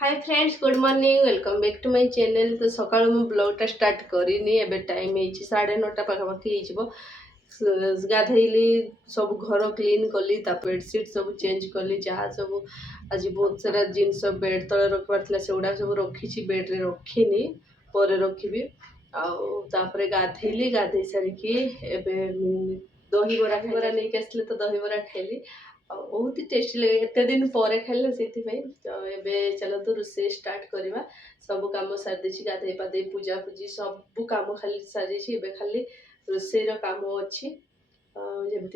Hi friends good morning welcome back to my channel. तो सकाळ मु ब्लॉगटा स्टार्ट करनी एबे टाइम है 9:30 पाखापाखि हो गाधेली सब घर क्लीन कली बेडसीट सब चेंज कली जहाँ सब आज बहुत सारा जिनस बेड तले रखबार से गुड़ा सब रखी बेड्रे रखिनी पर रखी आउे गाधेली गाधे सारिकी एबे दही बरा नहीं आसले तो दही बरा खाइली बहुत ही टेस्टी लगे एत दिन पर खाइले से तो ये चलो तो रोसे स्टार्ट करवा सब कम सारी गाधे पाधे पूजा पूजी सब कम खाली सारी खाली रोसईर कम अच्छी जमी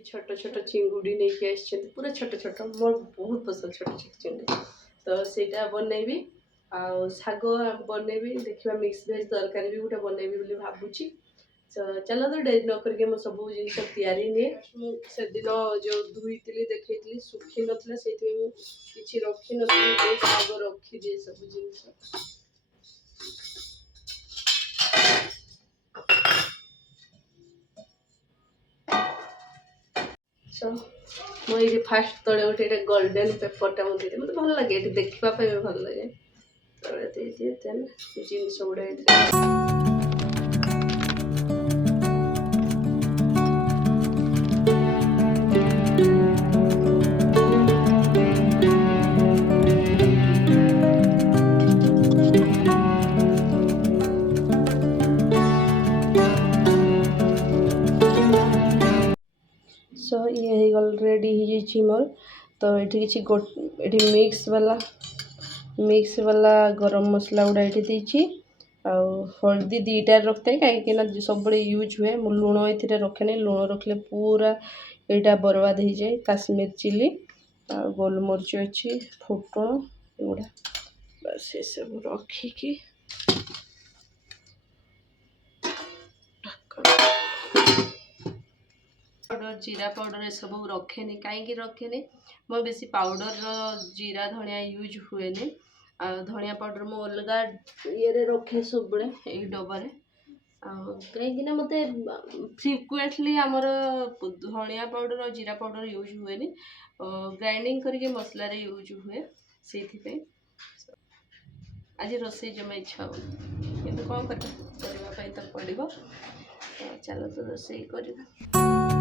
छोट छोट चिंगुड़ी नहीं कि पूरा छोट छोट मोर बहुत पसंद छोट छोट चिंगुड़ी तो सेटा बनैबी आग बनैबी देखा मिक्स भेज तरकारी भी गोटे बनैबी भावुची चलो तो डेरी न करके मो सब जिन तैयारी निए से दिन जो धुई देखी सुखी नाला से किसी रखी नी आग रखीदिए सब जिन मुझे फास्ट तले गोटे गोल्डन पेपरटा मुझे मतलब भल लगे देखापी भल लगे तले दे दिए देन जिनस गुड़ा सो ये रेडी हो मोर तो ये किसी मिक्स वाला गरम मसला गुड़ा ये हल्दी दीटा रखता है कहीं सब यूज हुए मु लुण ये रखे लुण रखले पूरा यहाँ बर्बाद हो जाए काश्मीर चिली गोलमरीच अच्छी फुटण एगुड़ा बस ये सब रखिकी पाउडर जीरा पाउडर ये सब रखे कहीं रखे मो बेसी पाउडर जीरा धनिया यूज हुए धनिया पाउडर मो अलग ये रखे सब यही डबारे कहीं मत फ्रिक्वेंटली आमर धनिया पाउडर और जीरा पाउडर यूज हुए ग्राइंडिंग करके मसला यूज हुए से आज रोसे जमा इच्छा हो कि कौन करने तो पड़ो चलो तो रोसे करवा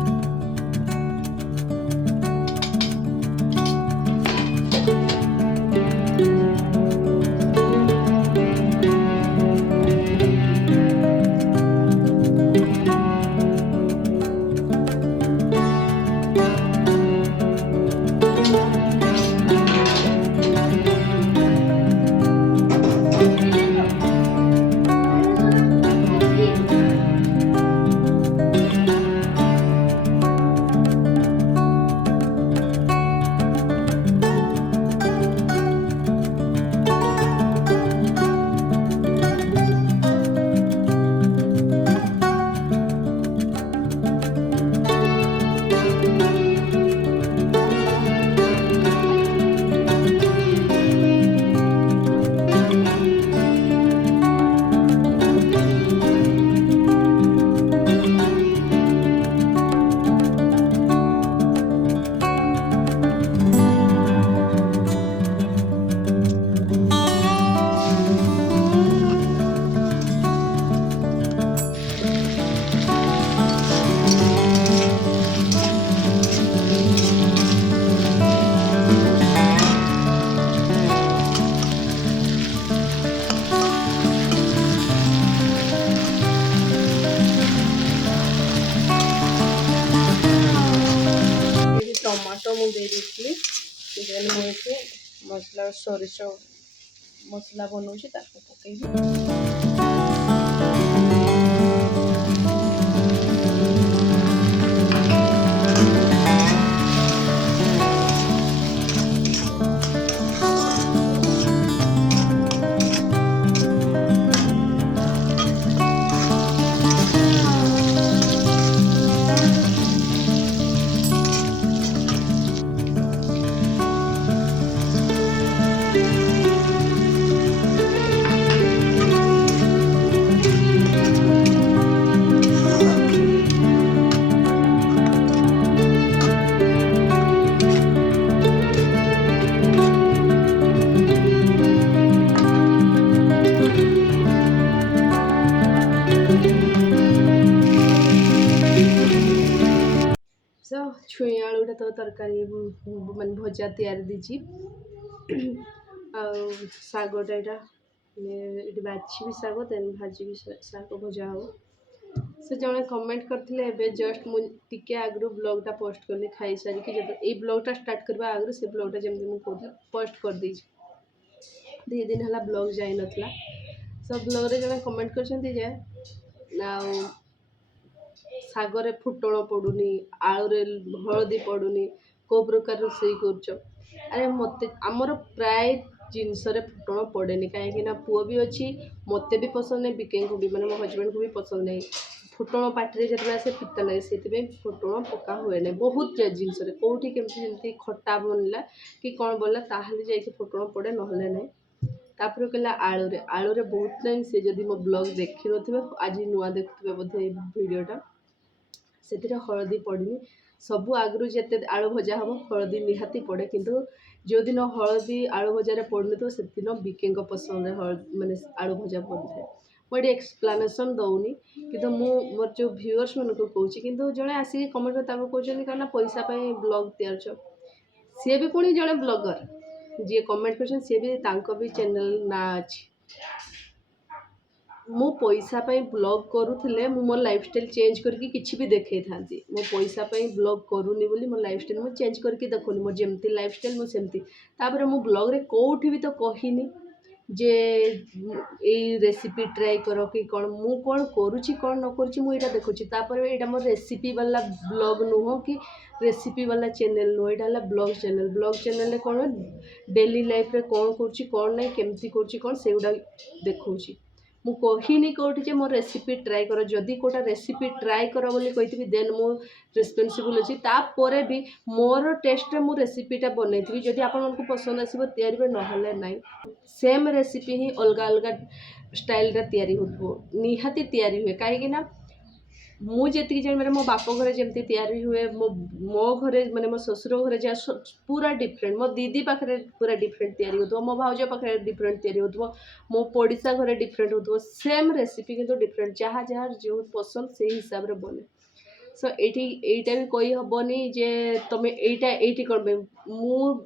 टमाटो मुझे देती देन मुझे मसला सोरिष मसला बनाऊँगी पकईबी तरकारी मान भजा तैयारी दीची शागटा ये बाछी शाग देन भाजी शाग भजा हो से जड़े कमेंट करते जस्ट मुझे आगु ब्लॉगटा पोस्ट कली खाई सारिकी जब ये ब्लॉगटा स्टार्ट करवा आगु से ब्लॉगटा जमी मुझे पोस्ट कर दी 2 दिन है ब्लॉग जाई नथला सब ब्लॉग रे जड़े कमेंट कर शागरे फुटण पड़ूनी आलूरे हलदी पड़ूनी को प्रकार रोषे कर अरे मत आमर प्राय जिनस फुटण पड़ेनि कहीं पुओ भी अच्छी मत भी पसंद नहीं बिके को भी मैंने मो हजबैंड को भी पसंद नहीं फुटण पार्टी जो आसे पिता लगे से फुटण पका हुए नहीं बहुत जिनस कौटी केमती खटा बनला कि कौन बनला ताहले जाइए फुटण पड़े नहले नहीं तापर कहला आलूरे आलूरे बहुत टाइम से जदि मो ब्लॉग देखी नथिबे आज नुआ देखुथिबे बोधे वीडियोटा से हलदी पड़नी सबू आगु जिते आलू भजा हम हलदी निहाती पड़े किंतु जो दिन हलदी आलू भजार पड़न तो से दिन बिके पसंद माने आलू भजा पड़े मुझे एक्सप्लानेसन दौनी कि मोर जो व्यूअर्स मन को कौच कि जड़े आसिक कमेंट कहते कहना पैसा ब्लॉग तैयार सी भी पुणी जड़े ब्लॉगर जी कमेंट कर सी भी चैनल ना अच्छी मो पैसा ब्लॉग करूले मो लाइफस्टाइल चेंज करके किसी भी देखई था मो पैसा ब्लॉग करूनी बोली मो लाइफस्टाइल मो चेंज करके देखुनी मोर जमती लाइफस्टाइल मो सेमती तापर मो ब्लॉग रे कोठी भी तो कहिनी जे ये रेसिपी ट्राई कर कि कौन मु कौन करुच्ची कौन न करुच्ची मुझे देखुची तापर एटा मोर रेसिपी वाला ब्लॉग नुह कि रेसिपी वाला चैनल नुह एटा ब्लॉग चैनल कौन डेली लाइफ रे कौन करुच्ची कौन नहीं केमती करुच्ची कौन से गुडा देखौची मु कहिनी कौटी जे मोर रेसिपी ट्राई कर जदि कोटा रेसिपी ट्राई कर बोली कहिथि देन मो रेस्पॉन्सिबल अछि तापर भी मोर टेस्ट रे मु रेसिपीटा बनैथि जदि आपन मन को पसंद आसीबो तयारी बे नहले नाही सेम रेसिपी ही अलग अलग स्टाइल रे तयारी होतबो निहाती तयारी हुए काहे ना मु जेतिक जान मेरे मो बाप घरे जमती तयारी हुए मो घरे माने मो ससुर घरे जा पूरा डिफरेंट मो दीदी पाखे पूरा डिफरेंट तयारी होतो मो भाउज पाखे डिफरेंट तयारी होतो मो पड़िसा घरे डिफरेंट होतो सेम रेसिपी किंतु डिफरेंट जहाँ जहाँ जो पसंद से हिसाब रे बने सो एटा भी कही हबनी जे तमे एटी करबे मु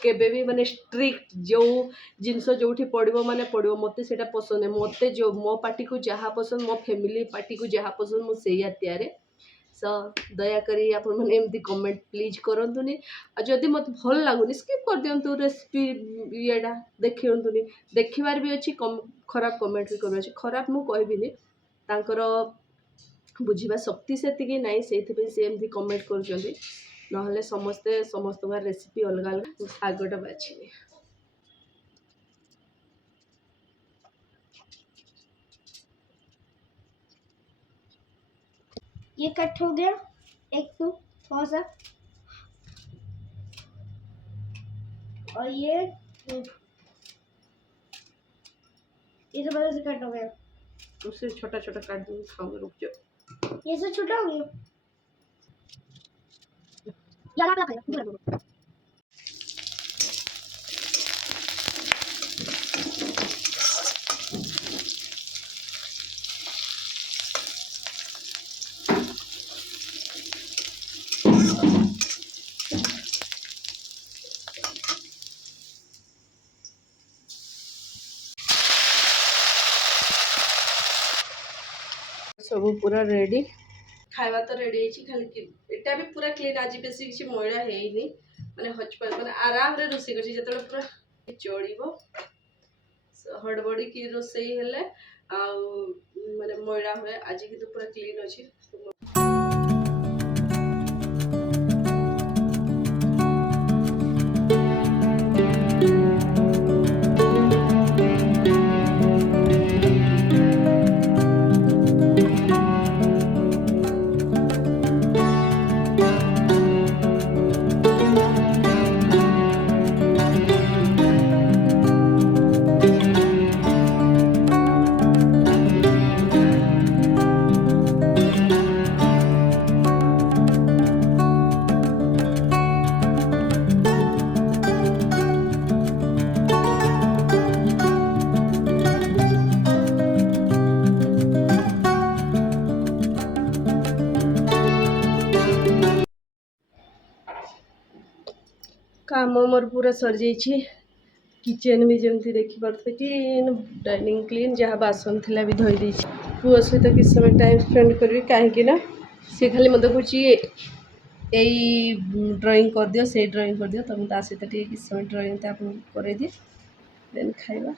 केबे भी माने स्ट्रिक्ट जो जिनस जो पड़ो माने पड़ो मत से पसंद है मत जो मो पार्टी को जहाँ पसंद मो फैमिली पार्टी को जहाँ पसंद मो से तैयार सो दयाकोरी आपण मैंने एमती कमेंट प्लीज करतुनि जदि मत भल लगुनि स्किप कर दिंतु रेसिपी येटा देखिंतुनि देखिबार भी अच्छी खराब कमेंट भी कर खराब मु कहबिनी तांकर बुझा शक्ति से नाई से एमती कमेंट कर नहले समस्ते समस्त रेसिपी अलग अलग शागटा बाछी ये कट हो गया एक तो थोड़ा सा और ये तो बड़ा से कट हो गया उससे छोटा छोटा काट दूँ खाऊंगा रुक जाओ ये से छोटा हो गया यार आप लगा सब पूरा रेडी खावा तो रेडी है खाली एटा भी पूरा क्लीन आज बेस किसी मैला है माने हचपच माने आराम रे रोसे कर जो पूरा चढ़ो हड़बड़ी की रोसई हेले माने मैला हुए आज कि तो पूरा क्लीन अच्छी मोर पूरा सर जाइए किचन भी जमती देखी पारे क्लीन डाइनिंग क्लीन जहाँ बासन थिला भी धोई देछि पुओ सहित किस समय टाइम स्पेंड करी कहीं सी खाली मत कह ड्राइंग कर दियो से ड्राइंग कर दियो तो मुझे सहित किस समय ड्राइंग आप कर दिए देन खाइबा।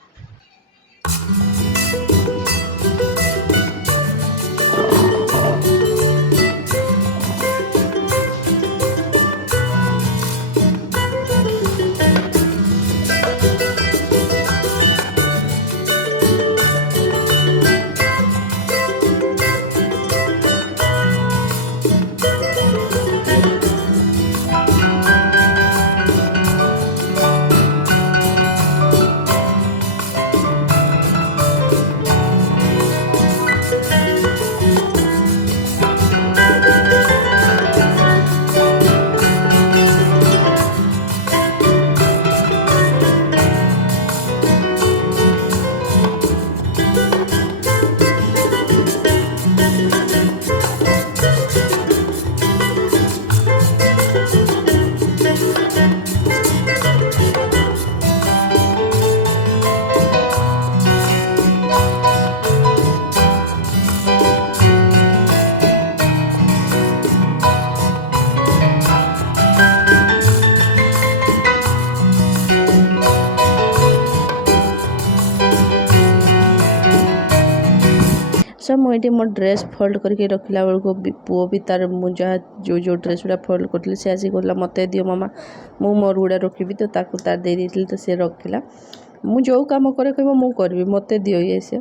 सो मुझे मो ड्रेस फोल्ड करके रखला बेलू पुओ भी तार मुझे जो ड्रेस गुड़ा फोल्ड करी से आसिक कहला मत दियो मामा मु मोर गुड़ा रखी तो तार दे देती तो सी रखला मु जो कम करे कह मु करी मत दियो ये से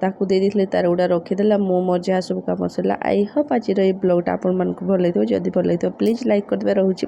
ताकू दे देती तार गुड़ा रखीदेला मु मोर जहाँ सब कम सरला। आई होप आज ब्लॉगटा आप भल लगे जदि भल लगे प्लीज लाइक करदे रोचे।